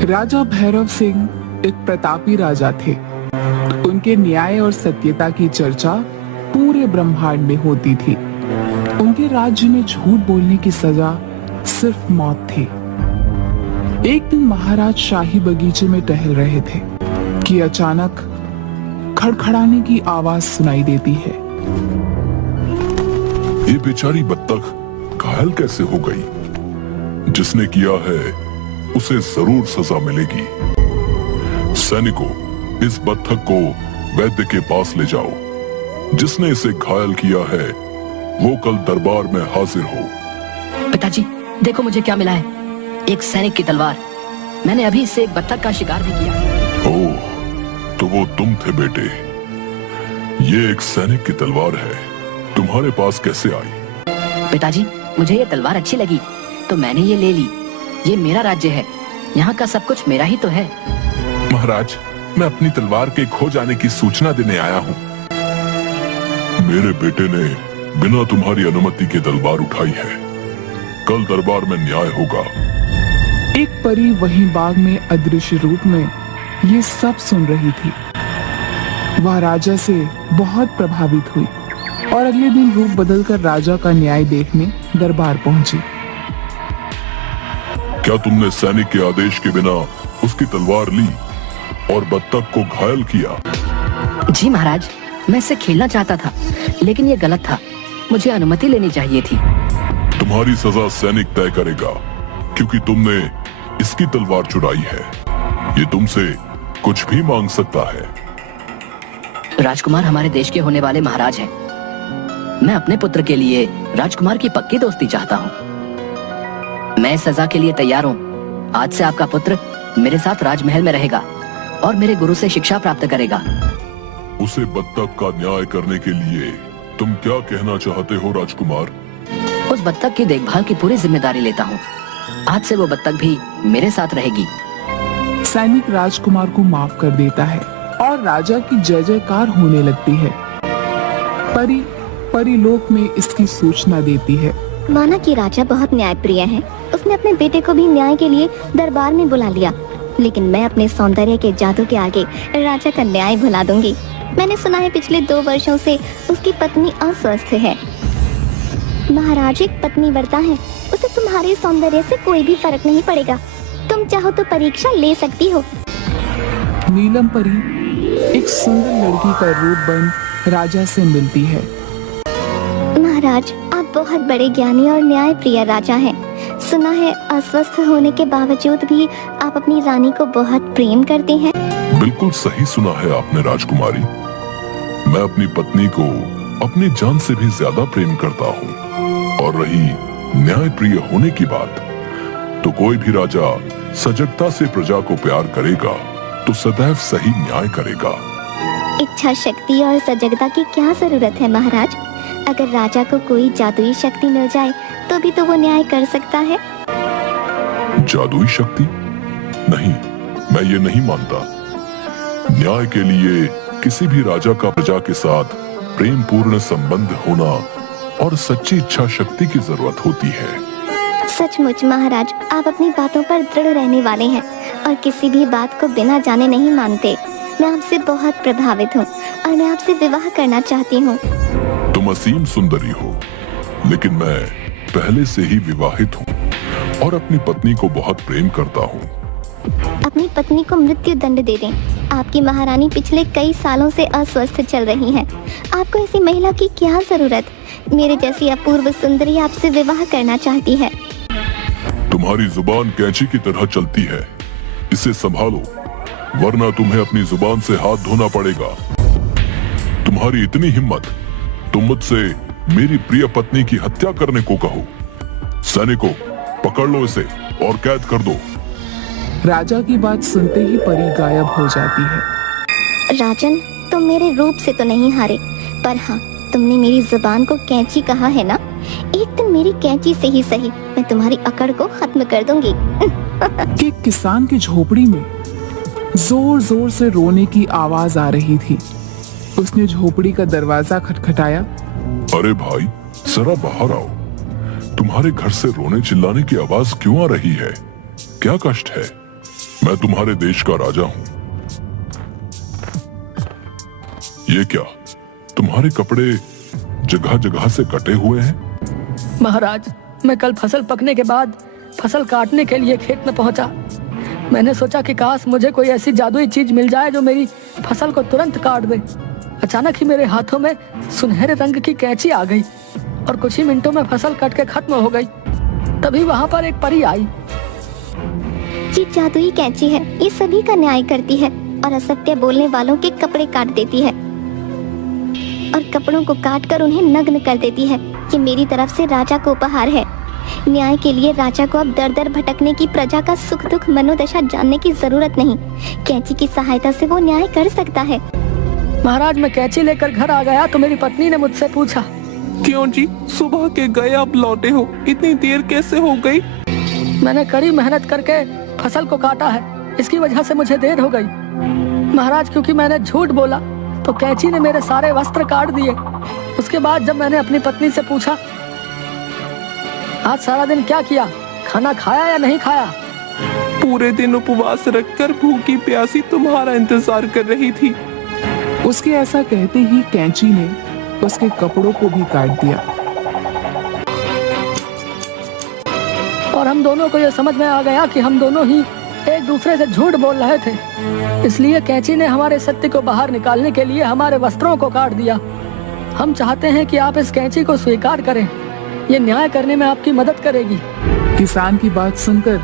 राजा भैरव सिंह एक प्रतापी राजा थे। उनके न्याय और सत्यता की चर्चा पूरे ब्रह्मांड में होती थी। उनके राज्य में झूठ बोलने की सजा सिर्फ मौत थी। एक दिन महाराज शाही बगीचे में टहल रहे थे कि अचानक खड़खड़ाने की आवाज सुनाई देती है। ये बेचारी बत्तख घायल कैसे हो गई? जिसने किया है उसे जरूर सजा मिलेगी। सैनिकों, इस बत्तख को वैद्य के पास ले जाओ। जिसने इसे घायल किया है वो कल दरबार में हाजिर हो। पिताजी, देखो मुझे क्या मिला है। एक सैनिक की तलवार। मैंने अभी इससे एक बत्तख का शिकार भी किया। ओह, तो वो तुम थे बेटे। ये एक सैनिक की तलवार है, तुम्हारे पास कैसे आई? पिताजी, मुझे ये तलवार अच्छी लगी तो मैंने ये ले ली। ये मेरा राज्य है, यहाँ का सब कुछ मेरा ही तो है। महाराज, मैं अपनी तलवार के खो जाने की सूचना देने आया हूँ। मेरे बेटे ने बिना तुम्हारी अनुमति के तलवार उठाई है। कल दरबार में न्याय होगा। एक परी वहीं बाग में अदृश्य रूप में ये सब सुन रही थी। वह राजा से बहुत प्रभावित हुई और अगले दिन रूप बदलकर राजा का न्याय देखने दरबार पहुंची। क्या तुमने सैनिक के आदेश के बिना उसकी तलवार ली और बत्तख को घायल किया? जी महाराज, मैं इससे खेलना चाहता था, लेकिन ये गलत था। मुझे अनुमति लेनी चाहिए थी। तुम्हारी सजा सैनिक तय करेगा, क्योंकि तुमने इसकी तलवार चुराई है। ये तुमसे कुछ भी मांग सकता है। राजकुमार हमारे देश के होने वाले महाराज हैं। मैं अपने पुत्र के लिए राजकुमार की पक्की दोस्ती चाहता हूँ। मैं सजा के लिए तैयार हूँ। आज से आपका पुत्र मेरे साथ राजमहल में रहेगा और मेरे गुरु से शिक्षा प्राप्त करेगा। उसे बत्तख का न्याय करने के लिए तुम क्या कहना चाहते हो राजकुमार? उस बत्तख की देखभाल की पूरी जिम्मेदारी लेता हूँ। आज से वो बत्तख भी मेरे साथ रहेगी। सैनिक राजकुमार को माफ कर देता है और राजा की जय जयकार होने लगती है। परीलोक में इसकी सूचना देती है। माना कि राजा बहुत न्यायप्रिय है। उसने अपने बेटे को भी न्याय के लिए दरबार में बुला लिया, लेकिन मैं अपने सौंदर्य के जादू के आगे राजा का न्याय भुला दूंगी। मैंने सुना है पिछले 2 वर्षों से उसकी पत्नी अस्वस्थ है। महाराज एक पत्नी व्रता है, उसे तुम्हारे सौंदर्य से कोई भी फर्क नहीं पड़ेगा। तुम चाहो तो परीक्षा ले सकती हो। नीलम परी एक सुंदर लड़की का रूप बन राजा से मिलती है। महाराज, आप बहुत बड़े ज्ञानी और न्यायप्रिय राजा हैं। सुना है अस्वस्थ होने के बावजूद भी आप अपनी रानी को बहुत प्रेम करते हैं। बिल्कुल सही सुना है आपने राजकुमारी। मैं अपनी पत्नी को अपनी जान से भी ज्यादा प्रेम करता हूँ। और रही न्यायप्रिय होने की बात, तो कोई भी राजा सजगता से प्रजा को प्यार करेगा तो सदैव सही न्याय करेगा। इच्छा शक्ति और सजगता की क्या जरूरत है महाराज? अगर राजा को कोई जादुई शक्ति मिल जाए तो भी तो वो न्याय कर सकता है। जादुई शक्ति? नहीं, मैं ये नहीं मानता। न्याय के लिए किसी भी राजा का प्रजा के साथ प्रेम पूर्ण संबंध होना और सच्ची इच्छा शक्ति की जरूरत होती है। सचमुच महाराज, आप अपनी बातों पर दृढ़ रहने वाले हैं और किसी भी बात को बिना जाने नहीं मानते। मैं आपसे बहुत प्रभावित हूँ और मैं आपसे विवाह करना चाहती हूँ। तुम असीम सुंदरी हो, लेकिन मैं पहले से ही विवाहित हूँ और अपनी पत्नी को बहुत प्रेम करता हूँ। अपनी पत्नी को मृत्यु दंड दे दें। आपकी महारानी पिछले कई सालों से अस्वस्थ चल रही हैं। आपको ऐसी महिला की क्या जरूरत? मेरे जैसी अपूर्व सुंदरी आपसे विवाह करना चाहती है। तुम्हारी जुबान कैंची की तरह चलती है, इसे संभालो, वरना तुम्हें अपनी जुबान से हाथ धोना पड़ेगा। तुम्हारी इतनी हिम्मत, तुम मुझसे मेरी प्रिय पत्नी की हत्या करने को कहो। सैनिकों, पकड़ लो इसे और कैद कर दो। राजा की बात सुनते ही परी गायब हो जाती है। राजन, तुम मेरे रूप से तो नहीं हारे, पर हाँ, तुमने मेरी जुबान को कैंची कहा है ना? एक दिन मेरी कैंची से ही सही, मैं तुम्हारी अकड़ को खत्म कर दूंगी। एक किसान की झोपड़ी में जोर जोर से रोने की आवाज आ रही थी। उसने झोपड़ी का दरवाजा खटखटाया। अरे भाई, जरा बाहर आओ। तुम्हारे घर से रोने चिल्लाने की आवाज क्यों आ रही है? क्या कष्ट है? मैं तुम्हारे देश का राजा हूं। ये क्या, तुम्हारे कपड़े जगह जगह से कटे हुए हैं? महाराज, मैं कल फसल पकने के बाद फसल काटने के लिए खेत में पहुंचा। मैंने सोचा कि काश मुझे कोई ऐसी जादुई चीज मिल जाए जो मेरी फसल को तुरंत काट दे। अचानक ही मेरे हाथों में सुनहरे रंग की कैंची आ गई और कुछ ही मिनटों में फसल कट के खत्म हो गई। तभी वहां पर एक परी आई। ये जादुई कैंची है, ये सभी का न्याय करती है और असत्य बोलने वालों के कपड़े काट देती है और कपड़ों को काट कर उन्हें नग्न कर देती है। ये मेरी तरफ से राजा को उपहार है। न्याय के लिए राजा को अब दर दर भटकने की प्रजा का सुख दुख मनोदशा जानने की जरूरत नहीं। कैंची की सहायता से वो न्याय कर सकता है। महाराज, मैं कैंची लेकर घर आ गया तो मेरी पत्नी ने मुझसे पूछा, क्यों जी, सुबह के गए अब लौटे हो, इतनी देर कैसे हो गई? मैंने कड़ी मेहनत करके फसल को काटा है, इसकी वजह से मुझे देर हो गई। महाराज, क्योंकि मैंने झूठ बोला तो कैंची ने मेरे सारे वस्त्र काट दिए। उसके बाद जब मैंने अपनी पत्नी से पूछा, आज सारा दिन क्या किया, खाना खाया या नहीं खाया? पूरे दिन उपवास रखकर भूखी प्यासी तुम्हारा इंतजार कर रही थी। उसके ऐसा कहते ही कैंची ने उसके कपड़ों को भी काट दिया और हम दोनों को यह समझ में आ गया कि हम दोनों ही एक दूसरे से झूठ बोल रहे थे। इसलिए कैंची ने हमारे सत्य को बाहर निकालने के लिए हमारे वस्त्रों को काट दिया। हम चाहते हैं कि आप इस कैंची को स्वीकार करें, ये न्याय करने में आपकी मदद करेगी। किसान की बात सुनकर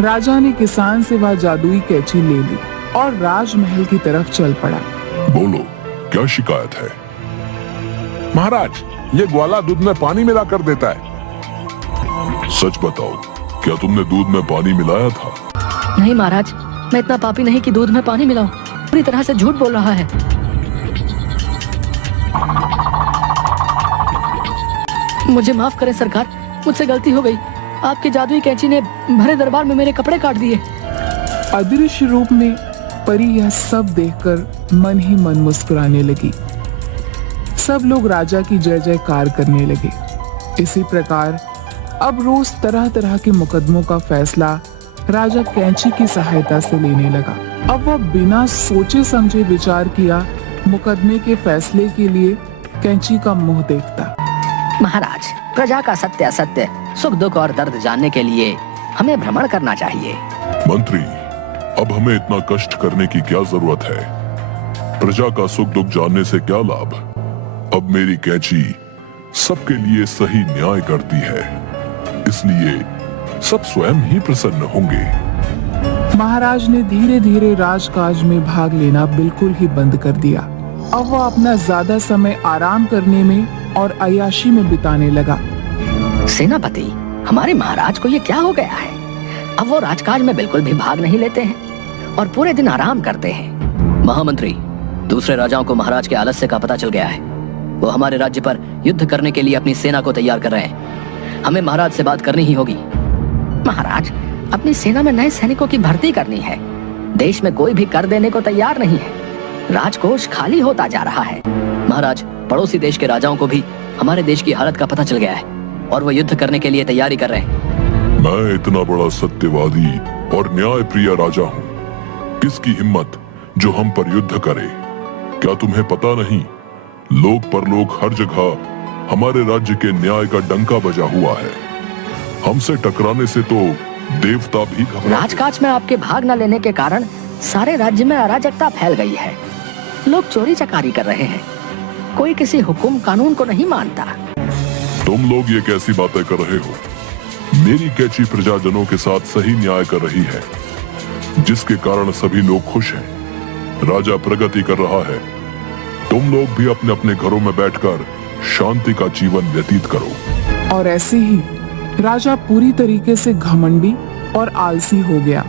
राजा ने किसान से वह जादुई कैंची ले ली और राजमहल की तरफ चल पड़ा। बोलो, क्या शिकायत है? महाराज, ये ग्वाला दूध में पानी मिला कर देता है। सच बताओ, क्या तुमने दूध में पानी मिलाया था? नहीं महाराज, मैं इतना पापी नहीं कि दूध में पानी मिलाऊं। पूरी तरह से झूठ बोल रहा है। मुझे माफ करें सरकार, मुझसे गलती हो गई। आपकी जादुई कैंची ने भरे दरबार में मेरे कपड़े काट दिए। अदृश्य रूप में परी यह सब देखकर मन ही मन मुस्कुराने लगी। सब लोग राजा की जय जयकार करने लगे। इसी प्रकार अब रोज तरह तरह के मुकदमों का फैसला राजा कैंची की सहायता से लेने लगा। अब वह बिना सोचे समझे विचार किया मुकदमे के फैसले के लिए कैंची का मुंह देखता। महाराज, प्रजा का सत्य असत्य, सुख दुख और दर्द जानने के लिए हमें भ्रमण करना चाहिए। मंत्री, अब हमें इतना कष्ट करने की क्या जरूरत है? प्रजा का सुख दुख जानने से क्या लाभ? अब मेरी कैंची सबके लिए सही न्याय करती है, इसलिए सब स्वयं ही प्रसन्न होंगे। महाराज ने धीरे धीरे राजकाज में भाग लेना बिल्कुल ही बंद कर दिया। अब वह अपना ज्यादा समय आराम करने में और अय्याशी में बिताने लगा। सेनापति, हमारे महाराज को ये क्या हो गया है? अब वो राजकाज में बिल्कुल भी भाग नहीं लेते हैं और पूरे दिन आराम करते हैं। महामंत्री, दूसरे राजाओं को महाराज के आलस्य का पता चल गया है। वो हमारे राज्य पर युद्ध करने के लिए अपनी सेना को तैयार कर रहे हैं। हमें महाराज से बात करनी ही होगी। महाराज, अपनी सेना में नए सैनिकों की भर्ती करनी है। देश में कोई भी कर देने को तैयार नहीं है। राजकोष खाली होता जा रहा है। महाराज, पड़ोसी देश के राजाओं को भी हमारे देश की हालत का पता चल गया है और वो युद्ध करने के लिए तैयारी कर रहे हैं। मैं इतना बड़ा सत्यवादी और न्याय प्रिय राजा हूँ, किसकी हिम्मत जो हम पर युद्ध करे? क्या तुम्हें पता नहीं, लोक परलोक हर जगह हमारे राज्य के न्याय का डंका बजा हुआ है। हमसे टकराने से तो देवता भी घबराते। राजकाज में आपके भाग न लेने के कारण सारे राज्य में अराजकता फैल गई है। लोग चोरी चकारी कर रहे हैं। कोई किसी हुक्म कानून को नहीं मानता। तुम लोग ये कैसी बातें कर रहे हो? मेरी कैंची प्रजाजनों के साथ सही न्याय कर रही है, जिसके कारण सभी लोग खुश हैं। राजा प्रगति कर रहा है। तुम लोग भी अपने अपने घरों में बैठकर शांति का जीवन व्यतीत करो। और ऐसे ही राजा पूरी तरीके से घमंडी और आलसी हो गया।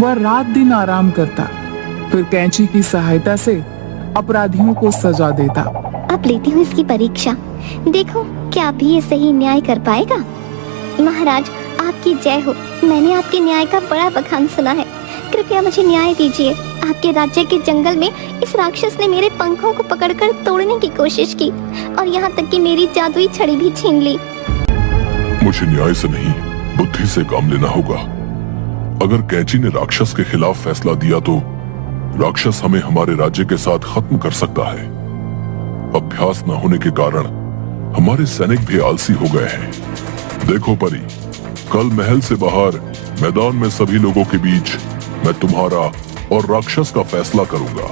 वह रात दिन आराम करता, फिर कैंची की सहायता से अपराधियों को सजा देता। अब लेती हूँ इसकी परीक्षा, देखो क्या भी ये सही न्याय कर पाएगा। महाराज, आपकी जय हो। मैंने आपके न्याय का बड़ा बखान सुना है। कृपया मुझे न्याय दीजिए। आपके राज्य के जंगल में इस राक्षस ने मेरे पंखों को पकड़कर तोड़ने की कोशिश की और यहाँ तक कि मेरी जादुई छड़ी भी छीन ली। मुझे न्याय से नहीं, बुद्धि से काम लेना होगा। अगर कैंची ने राक्षस के खिलाफ फैसला दिया तो राक्षस हमें हमारे राज्य के साथ खत्म कर सकता है। अभ्यास न होने के कारण हमारे सैनिक भी आलसी हो गए हैं। देखो परी, कल महल से बाहर मैदान में सभी लोगों के बीच मैं तुम्हारा और राक्षस का फैसला करूंगा।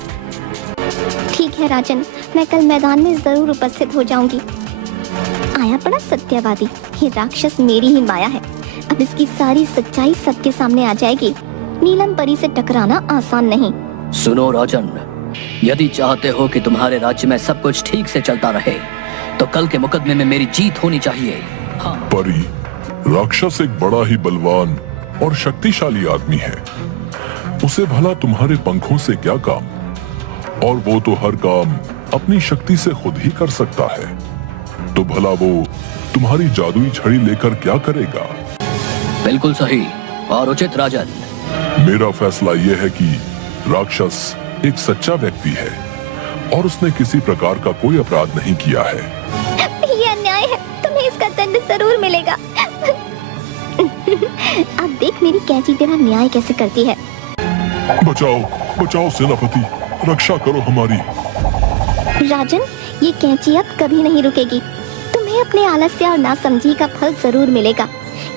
ठीक है राजन, मैं कल मैदान में जरूर उपस्थित हो जाऊंगी। आया बड़ा सत्यवादी, ये राक्षस मेरी ही माया है। अब इसकी सारी सच्चाई सबके सामने आ जाएगी। नीलम परी से टकराना आसान नहीं। सुनो राजन, यदि चाहते हो कि तुम्हारे राज्य में सब कुछ ठीक से चलता रहे तो कल के मुकदमे में मेरी जीत होनी चाहिए। हाँ। परी, राक्षस एक बड़ा ही बलवान और शक्तिशाली आदमी है। उसे भला तुम्हारे पंखों से क्या काम, और वो तो हर काम अपनी शक्ति से खुद ही कर सकता है। तो भला वो तुम्हारी जादुई छड़ी लेकर क्या करेगा? बिल्कुल सही और उचित राजन। मेरा फैसला यह है कि राक्षस एक सच्चा व्यक्ति है और उसने किसी प्रकार का कोई अपराध नहीं किया है। ये अन्याय है, तुम्हें इसका दंड जरूर मिलेगा। अब देख मेरी कैंची तेरा न्याय कैसे करती है। बचाओ, बचाओ सेनापति, रक्षा करो हमारी। राजन, ये कैंची अब कभी नहीं रुकेगी। तुम्हें अपने आलस्य और नासमझी का फल जरूर मिलेगा।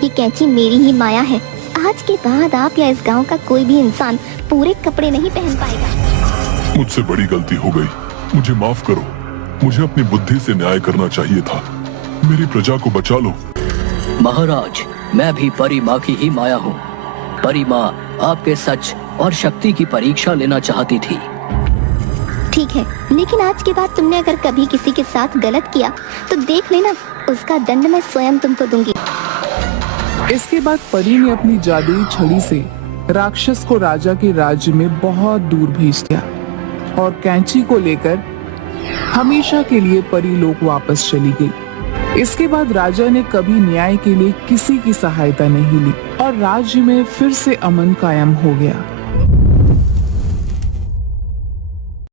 ये कैंची मेरी ही माया है। आज के बाद आप या इस गांव का कोई भी इंसान पूरे कपड़े नहीं पहन पाएगा। मुझसे बड़ी गलती हो गई, मुझे माफ करो। मुझे अपनी बुद्धि से न्याय करना चाहिए था। मेरी प्रजा को बचा लो। महाराज, मैं भी परी माँ की ही माया हूँ। परी माँ आपके सच और शक्ति की परीक्षा लेना चाहती थी। ठीक है, लेकिन आज के बाद तुमने अगर कभी किसी के साथ गलत किया तो देख लेना, उसका दंड मैं स्वयं तुमको दूंगी। इसके बाद परी ने अपनी जादुई छड़ी से राक्षस को राजा के राज्य में बहुत दूर भेज दिया और कैंची को लेकर हमेशा के लिए परी लोक वापस चली गई। इसके बाद राजा ने कभी न्याय के लिए किसी की सहायता नहीं ली और राज्य में फिर से अमन कायम हो गया।